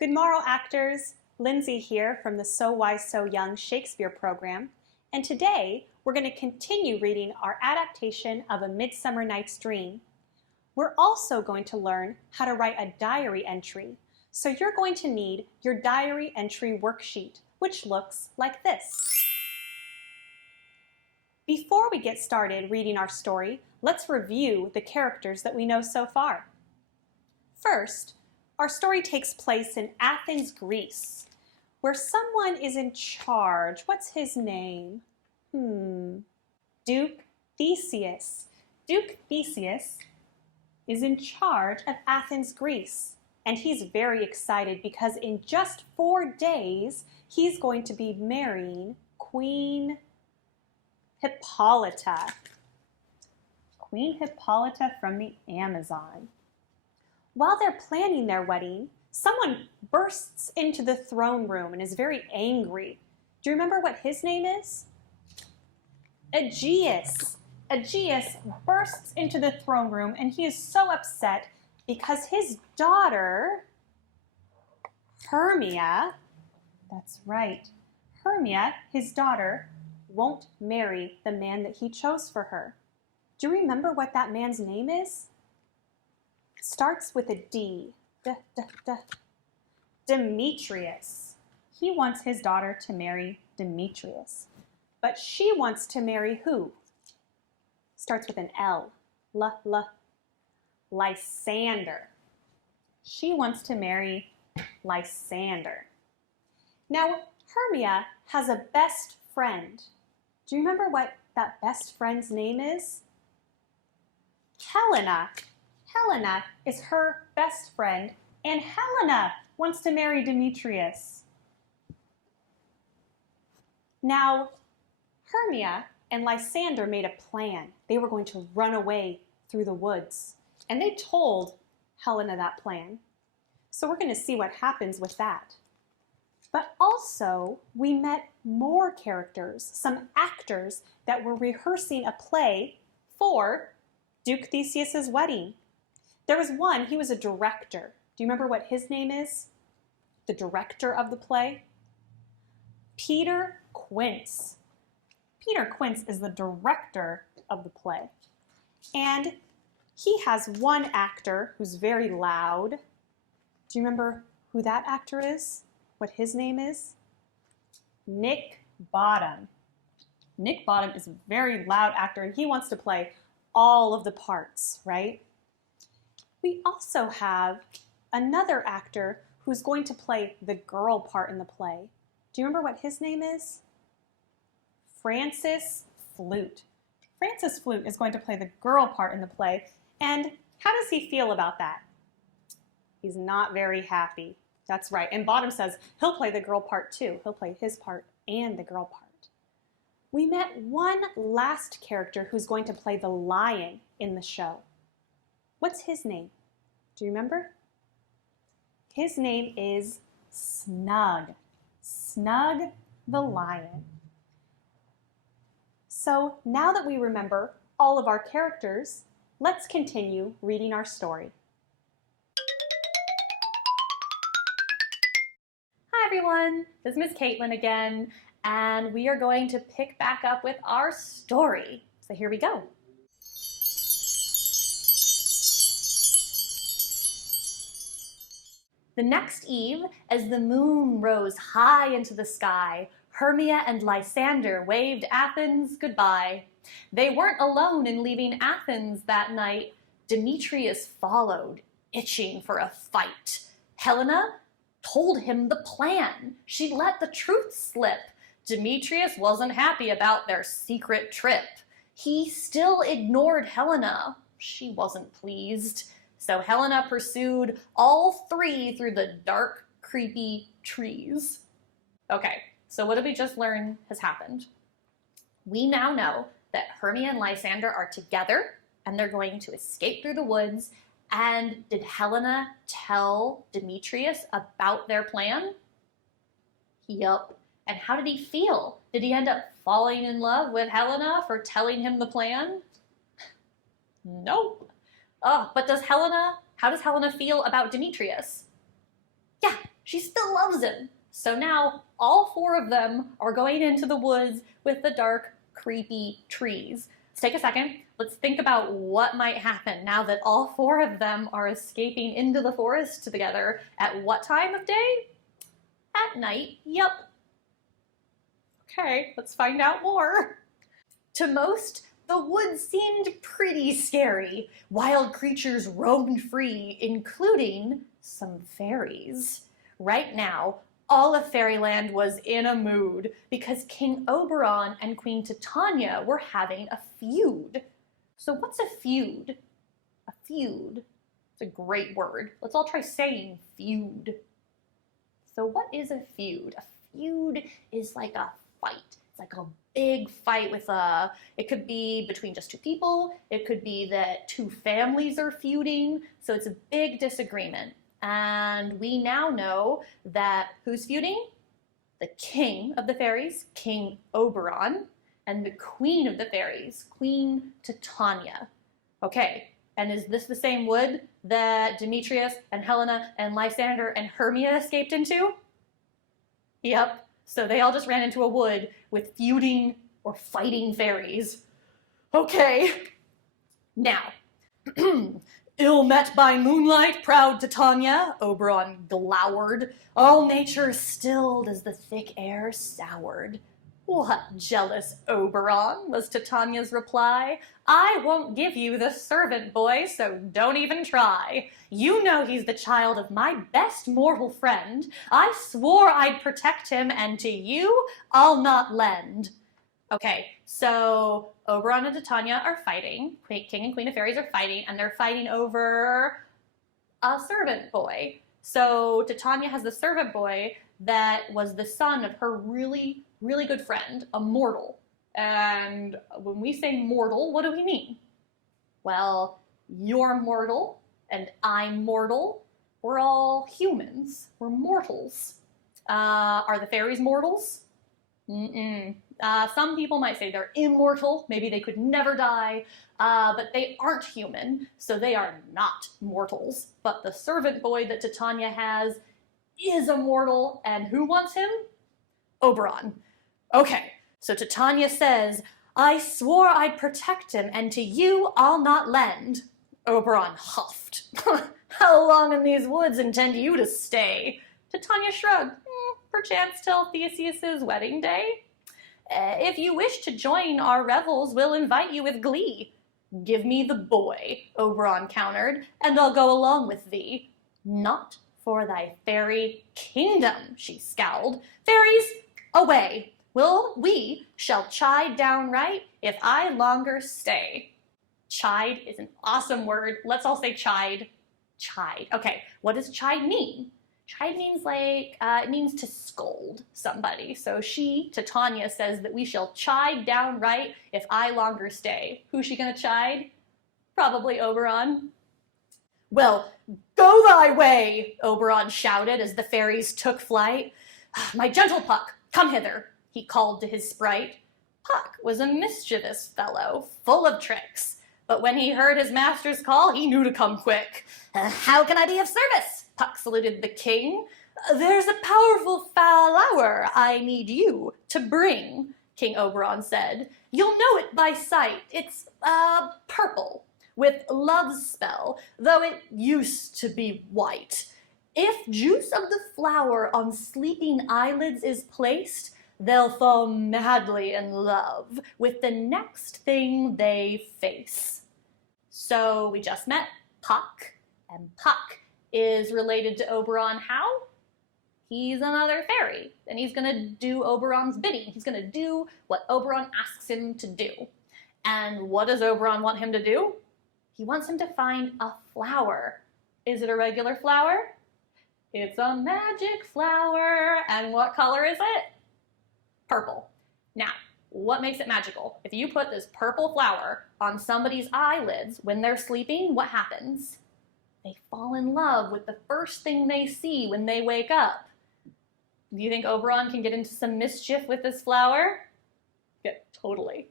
Good morrow, actors. Lindsay here from the So Wise, So Young Shakespeare program. And today, we're going to continue reading our adaptation of A Midsummer Night's Dream. We're also going to learn how to write a diary entry. So you're going to need your diary entry worksheet, which looks like this. Before we get started reading our story, let's review the characters that we know so far. First, our story takes place in Athens, Greece, where someone is in charge. What's his name? Duke Theseus. Duke Theseus is in charge of Athens, Greece, and he's very excited because in just 4 days, he's going to be marrying Queen Hippolyta. Queen Hippolyta from the Amazon. While they're planning their wedding, someone bursts into the throne room and is very angry. Do you remember what his name is? Aegeus. Aegeus bursts into the throne room and he is so upset because his daughter, Hermia, that's right, Hermia, his daughter, won't marry the man that he chose for her. Do you remember what that man's name is? Starts with a D. Demetrius. He wants his daughter to marry Demetrius. But she wants to marry who? Starts with an L. Lysander. She wants to marry Lysander. Now, Hermia has a best friend. Do you remember what that best friend's name is? Helena. Helena is her best friend, and Helena wants to marry Demetrius. Now, Hermia and Lysander made a plan. They were going to run away through the woods, and they told Helena that plan. So we're going to see what happens with that. But also, we met more characters, some actors that were rehearsing a play for Duke Theseus's wedding. There was one, he was a director. Do you remember what his name is? The director of the play? Peter Quince. Peter Quince is the director of the play. And he has one actor who's very loud. Do you remember who that actor is? What his name is? Nick Bottom. Nick Bottom is a very loud actor and he wants to play all of the parts, right? We also have another actor who's going to play the girl part in the play. Do you remember what his name is? Francis Flute. Francis Flute is going to play the girl part in the play. And how does he feel about that? He's not very happy. That's right. And Bottom says he'll play the girl part too. He'll play his part and the girl part. We met one last character who's going to play the lion in the show. What's his name? Do you remember? His name is Snug. Snug the lion. So now that we remember all of our characters, let's continue reading our story. Hi everyone, this is Miss Caitlin again, and we are going to pick back up with our story. So here we go. The next eve, as the moon rose high into the sky, Hermia and Lysander waved Athens goodbye. They weren't alone in leaving Athens that night. Demetrius followed, itching for a fight. Helena told him the plan. She let the truth slip. Demetrius wasn't happy about their secret trip. He still ignored Helena. She wasn't pleased. So Helena pursued all three through the dark, creepy trees. Okay, so what did we just learn has happened? We now know that Hermia and Lysander are together and they're going to escape through the woods. And did Helena tell Demetrius about their plan? Yup. And how did he feel? Did he end up falling in love with Helena for telling him the plan? Nope. Oh, but how does Helena feel about Demetrius? Yeah, She still loves him. So now all 4 of them are going into the woods with the dark, creepy trees. Let's take a second. Let's think about what might happen now that all 4 of them are escaping into the forest together. At what time of day? At night. Yep. Okay, let's find out more. To most, the woods seemed pretty scary. Wild creatures roamed free, including some fairies. Right now, all of Fairyland was in a mood because King Oberon and Queen Titania were having a feud. So what's a feud? A feud. It's a great word. Let's all try saying feud. So what is a feud? A feud is like a fight. It's like a big fight with it could be between just 2 people. It could be that 2 families are feuding. So it's a big disagreement. And we now know that who's feuding? The king of the fairies, King Oberon, and the queen of the fairies, Queen Titania. Okay, and is this the same wood that Demetrius and Helena and Lysander and Hermia escaped into? Yep, so they all just ran into a wood with feuding or fighting fairies. Okay, now, ill met by moonlight, proud Titania, Oberon glowered. All nature stilled as the thick air soured. What jealous Oberon, was Titania's reply. I won't give you the servant boy, so don't even try. You know he's the child of my best mortal friend. I swore I'd protect him, and to you I'll not lend. Okay, so Oberon and Titania are fighting. King and Queen of Fairies are fighting, and they're fighting over a servant boy. So Titania has the servant boy that was the son of her really, really good friend, a mortal. And when we say mortal, what do we mean? Well, you're mortal, and I'm mortal. We're all humans. We're mortals. Are the fairies mortals? Mm-mm. Some people might say they're immortal, maybe they could never die, but they aren't human, so they are not mortals. But the servant boy that Titania has is immortal, and who wants him? Oberon. Okay, so Titania says, I swore I'd protect him, and to you I'll not lend. Oberon huffed. How long in these woods intend you to stay? Titania shrugged. Perchance till Theseus's wedding day. If you wish to join our revels, we'll invite you with glee. Give me the boy, Oberon countered, and I'll go along with thee. Not for thy fairy kingdom, she scowled. Fairies, away! We shall chide downright if I longer stay. Chide is an awesome word. Let's all say chide. Chide. Okay, what does chide mean? Chide means it means to scold somebody. So Titania, says that we shall chide downright if I longer stay. Who's she gonna chide? Probably Oberon. Well, go thy way, Oberon shouted as the fairies took flight. My gentle Puck, come hither, he called to his sprite. Puck was a mischievous fellow, full of tricks. But when he heard his master's call, he knew to come quick. How can I be of service? Puck saluted the king. There's a powerful flower I need you to bring, King Oberon said. You'll know it by sight. It's, purple, with love's spell, though it used to be white. If juice of the flower on sleeping eyelids is placed, they'll fall madly in love with the next thing they face. So we just met Puck, and Puck is related to Oberon how? He's another fairy, and he's gonna do Oberon's bidding. He's gonna do what Oberon asks him to do. And what does Oberon want him to do? He wants him to find a flower. Is it a regular flower? It's a magic flower. And what color is it? Purple. Now, what makes it magical? If you put this purple flower on somebody's eyelids when they're sleeping, what happens? They fall in love with the first thing they see when they wake up. Do you think Oberon can get into some mischief with this flower? Yeah, totally.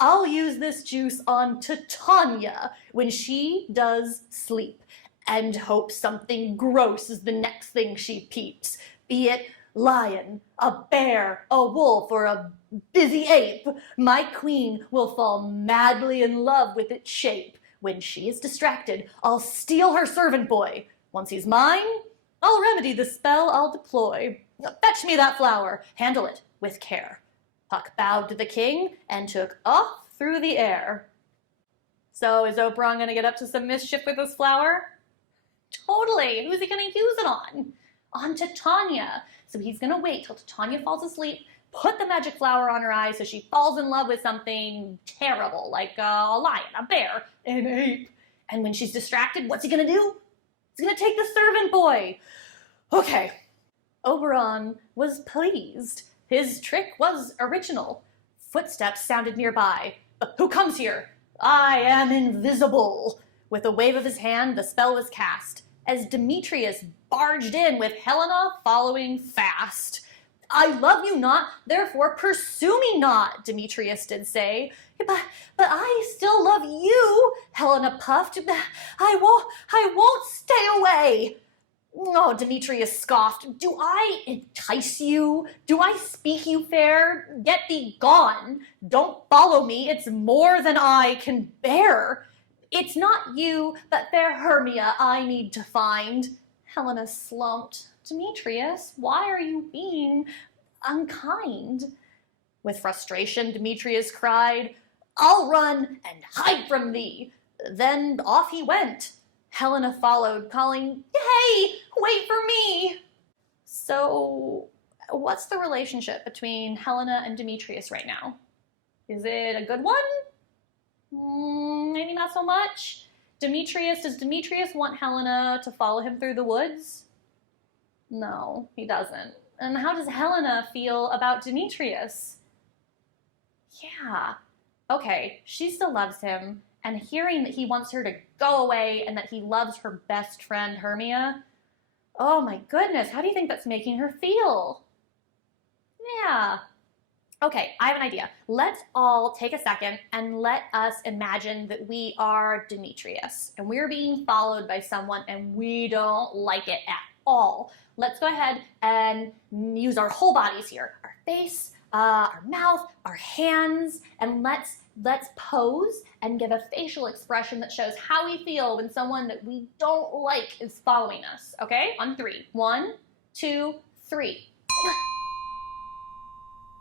I'll use this juice on Titania when she does sleep. and hope something gross is the next thing she peeps, be it lion, a bear, a wolf, or a busy ape. My queen will fall madly in love with its shape. When she is distracted, I'll steal her servant boy. Once he's mine, I'll remedy the spell I'll deploy. Fetch me that flower, handle it with care. Puck bowed to the king and took off through the air. So is Oberon going to get up to some mischief with this flower? Totally. Who's he going to use it on? On Titania. So he's going to wait till Titania falls asleep, put the magic flower on her eye so she falls in love with something terrible, like a lion, a bear, an ape. And when she's distracted, what's he going to do? He's going to take the servant boy. Okay. Oberon was pleased. His trick was original. Footsteps sounded nearby. Who comes here? I am invisible. With a wave of his hand, the spell was cast, as Demetrius barged in with Helena following fast. I love you not, therefore pursue me not, Demetrius did say. But I still love you, Helena puffed. I won't stay away. Oh, Demetrius scoffed. Do I entice you? Do I speak you fair? Get thee gone. Don't follow me. It's more than I can bear. It's not you, but fair Hermia I need to find. Helena slumped. Demetrius, why are you being unkind? With frustration, Demetrius cried, I'll run and hide from thee. Then off he went. Helena followed, calling, hey, wait for me. So, what's the relationship between Helena and Demetrius right now? Is it a good one? Maybe not so much. Does Demetrius want Helena to follow him through the woods? No, he doesn't. And how does Helena feel about Demetrius? Yeah, okay, she still loves him, and hearing that he wants her to go away and that he loves her best friend, Hermia, oh my goodness, how do you think that's making her feel? Yeah. Okay, I have an idea. Let's all take a second and let us imagine that we are Demetrius and we're being followed by someone and we don't like it at all. Let's go ahead and use our whole bodies here. Our face, our mouth, our hands, and let's pose and give a facial expression that shows how we feel when someone that we don't like is following us. Okay, on 3. 1, 2, 3.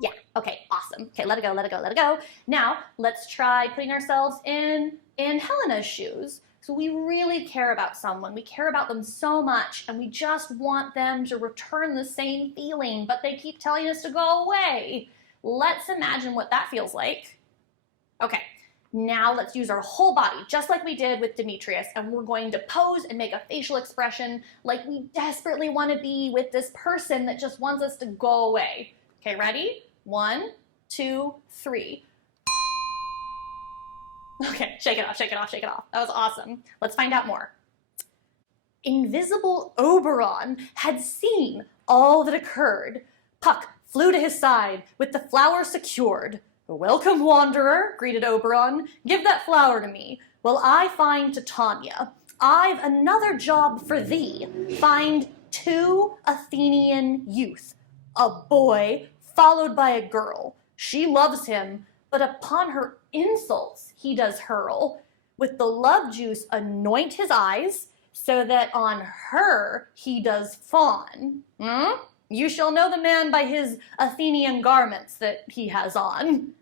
Yeah, okay, awesome. Okay, let it go, let it go, let it go. Now, let's try putting ourselves in Helena's shoes. So we really care about someone. We care about them so much, and we just want them to return the same feeling, but they keep telling us to go away. Let's imagine what that feels like. Okay, now let's use our whole body, just like we did with Demetrius, and we're going to pose and make a facial expression like we desperately want to be with this person that just wants us to go away. Okay, ready? 1, 2, 3. Okay, shake it off, shake it off, shake it off. That was awesome. Let's find out more. Invisible Oberon had seen all that occurred. Puck flew to his side with the flower secured. Welcome, wanderer, greeted Oberon. Give that flower to me while I find Titania. I've another job for thee. Find 2 Athenian youth, a boy followed by a girl. She loves him, but upon her insults he does hurl. With the love juice anoint his eyes, so that on her he does fawn. You shall know the man by his Athenian garments that he has on.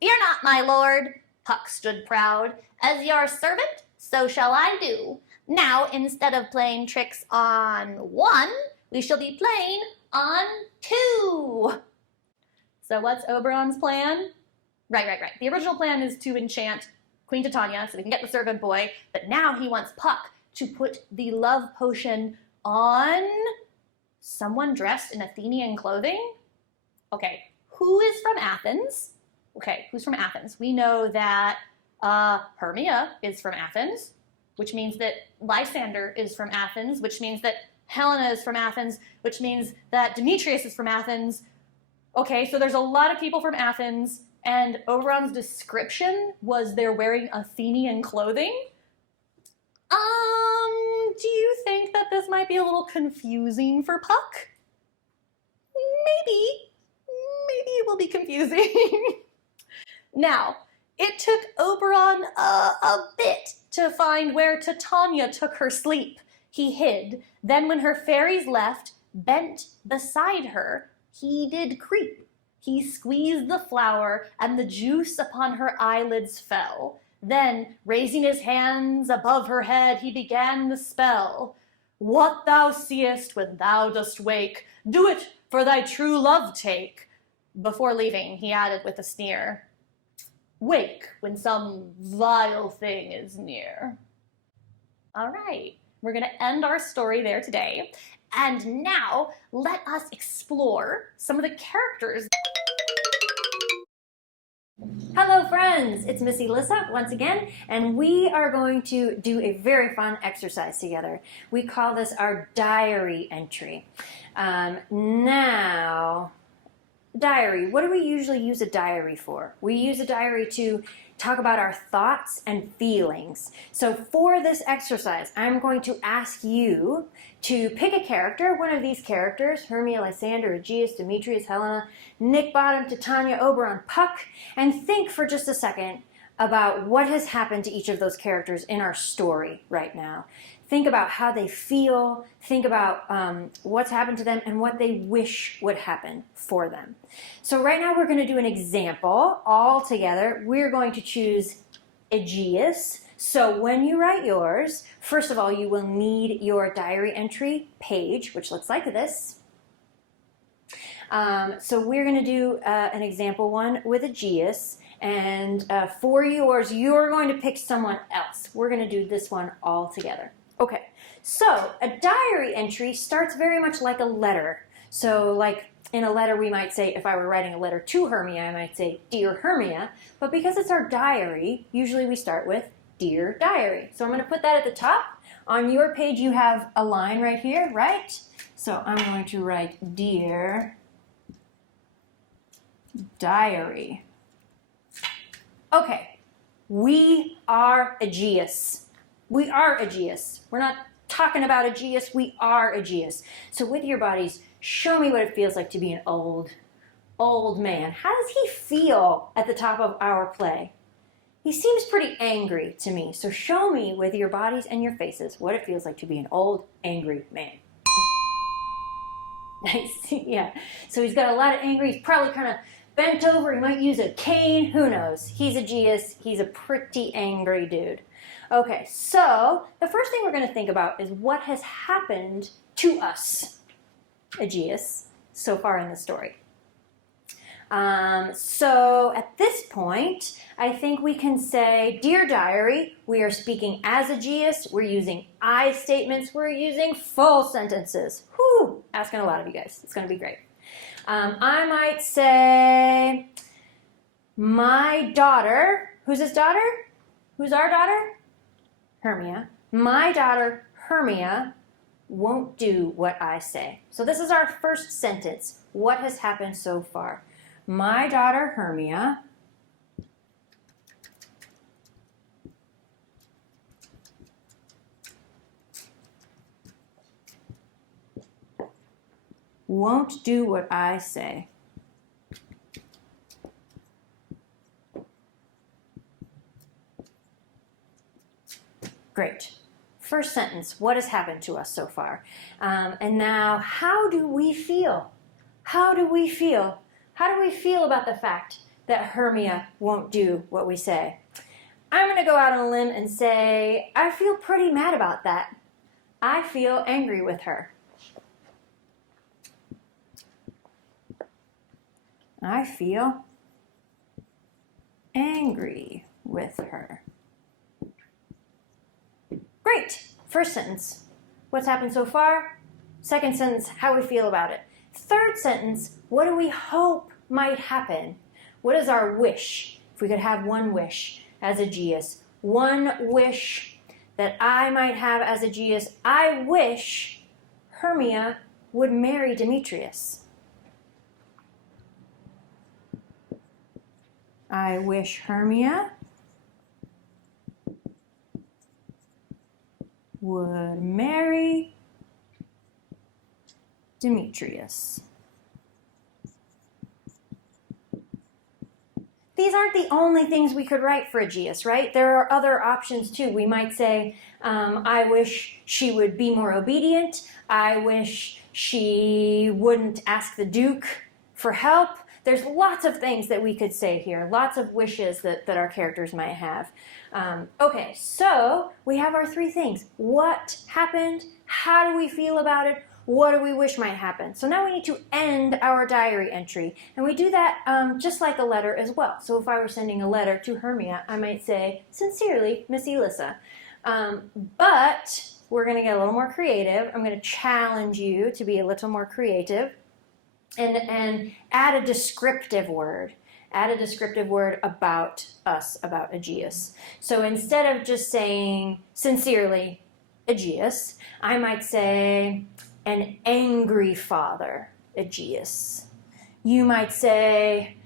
Fear not, my lord, Puck stood proud. As your servant, so shall I do. Now, instead of playing tricks on 1, we shall be playing on 2. So what's Oberon's plan? Right. The original plan is to enchant Queen Titania so we can get the servant boy, but now he wants Puck to put the love potion on someone dressed in Athenian clothing? Okay, who is from Athens? Okay, who's from Athens? We know that Hermia is from Athens, which means that Lysander is from Athens, which means that Helena is from Athens, which means that Demetrius is from Athens. Okay, so there's a lot of people from Athens, and Oberon's description was they're wearing Athenian clothing. Do you think that this might be a little confusing for Puck? Maybe it will be confusing. Now, it took Oberon a bit to find where Titania took her sleep. He hid. Then when her fairies left, bent beside her, he did creep. He squeezed the flower, and the juice upon her eyelids fell. Then, raising his hands above her head, he began the spell. What thou seest when thou dost wake, do it for thy true love take. Before leaving, he added with a sneer, wake when some vile thing is near. All right, we're going to end our story there today. And now, let us explore some of the characters. Hello friends, it's Miss Elissa once again, and we are going to do a very fun exercise together. We call this our diary entry. Diary, what do we usually use a diary for? We use a diary to talk about our thoughts and feelings. So for this exercise, I'm going to ask you to pick a character, one of these characters, Hermia, Lysander, Aegeus, Demetrius, Helena, Nick Bottom, Titania, Oberon, Puck, and think for just a second about what has happened to each of those characters in our story right now. Think about how they feel, think about what's happened to them and what they wish would happen for them. So right now we're going to do an example all together. We're going to choose Aegeus. So when you write yours, first of all, you will need your diary entry page, which looks like this. So we're going to do an example one with Aegeus. And for yours, you're going to pick someone else. We're going to do this one all together. Okay, so a diary entry starts very much like a letter. So like in a letter we might say, if I were writing a letter to Hermia, I might say, Dear Hermia. But because it's our diary, usually we start with Dear Diary. So I'm going to put that at the top. On your page you have a line right here, right? So I'm going to write Dear Diary. Okay, we are Aegeus. We are Aegeus. We're not talking about Aegeus, we are Aegeus. So with your bodies, show me what it feels like to be an old man. How does he feel at the top of our play? He seems pretty angry to me. So show me with your bodies and your faces what it feels like to be an old, angry man. Nice, yeah. So he's got a lot of anger. He's probably kind of bent over. He might use a cane. Who knows? He's Aegeus. He's a pretty angry dude. Okay, so the first thing we're going to think about is what has happened to us, Aegeus, so far in the story. So at this point, I think we can say, Dear Diary, we are speaking as Aegeus, we're using I statements, we're using full sentences. Whew, asking a lot of you guys. It's going to be great. I might say, my daughter, who's his daughter? Who's our daughter? Hermia. My daughter, Hermia, won't do what I say. So this is our first sentence. What has happened so far? My daughter, Hermia, won't do what I say. Great. First sentence, what has happened to us so far? And now, how do we feel? How do we feel? How do we feel about the fact that Hermia won't do what we say? I'm going to go out on a limb and say, I feel pretty mad about that. I feel angry with her. I feel angry with her. Great. First sentence, what's happened so far? Second sentence, how we feel about it. Third sentence, what do we hope might happen? What is our wish? If we could have one wish as Aegeus, one wish that I might have as Aegeus, I wish Hermia would marry Demetrius. I wish Hermia would would marry Demetrius. These aren't the only things we could write for Aegeus, right? There are other options too. We might say, I wish she would be more obedient. I wish she wouldn't ask the Duke for help. There's lots of things that we could say here, lots of wishes that our characters might have. Okay, so we have our three things. What happened? How do we feel about it? What do we wish might happen? So now we need to end our diary entry. And we do that just like a letter as well. So if I were sending a letter to Hermia, I might say, sincerely, Miss Elissa. But we're going to get a little more creative. I'm going to challenge you to be a little more creative and add a descriptive word. Add a descriptive word about us, about Aegeus. So instead of just saying, sincerely, Aegeus, I might say, an angry father, Aegeus. You might say,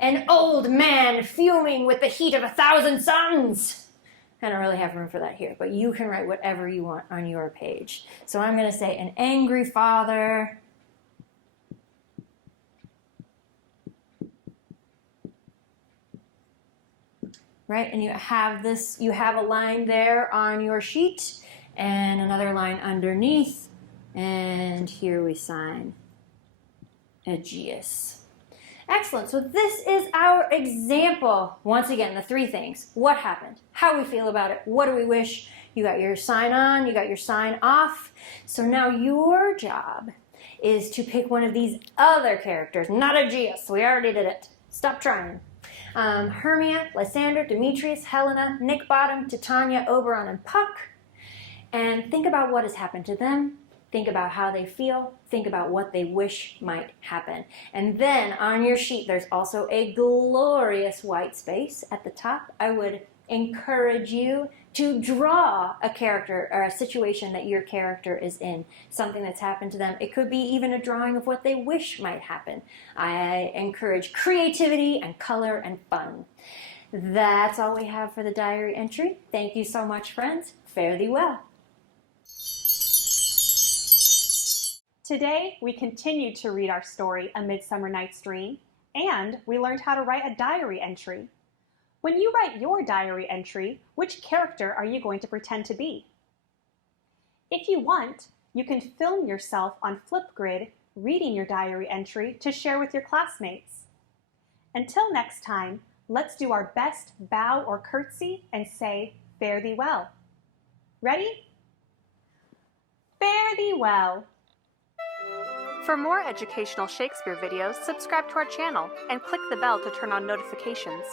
an old man fuming with the heat of 1,000 suns. I don't really have room for that here, but you can write whatever you want on your page. So I'm going to say an angry father, right? And you have a line there on your sheet and another line underneath. And here we sign Aegeus. Excellent. So this is our example. Once again, the three things. What happened? How we feel about it? What do we wish? You got your sign on. You got your sign off. So now your job is to pick one of these other characters. Not Aegeus. We already did it. Stop trying. Hermia, Lysander, Demetrius, Helena, Nick Bottom, Titania, Oberon, and Puck. And think about what has happened to them. Think about how they feel. Think about what they wish might happen. And then on your sheet, there's also a glorious white space at the top. I would encourage you to draw a character or a situation that your character is in, something that's happened to them. It could be even a drawing of what they wish might happen. I encourage creativity and color and fun. That's all we have for the diary entry. Thank you so much, friends. Fare thee well. Today, we continued to read our story, A Midsummer Night's Dream, and we learned how to write a diary entry. When you write your diary entry, which character are you going to pretend to be? If you want, you can film yourself on Flipgrid reading your diary entry to share with your classmates. Until next time, let's do our best bow or curtsy and say, fare thee well. Ready? Fare thee well. For more educational Shakespeare videos, subscribe to our channel and click the bell to turn on notifications.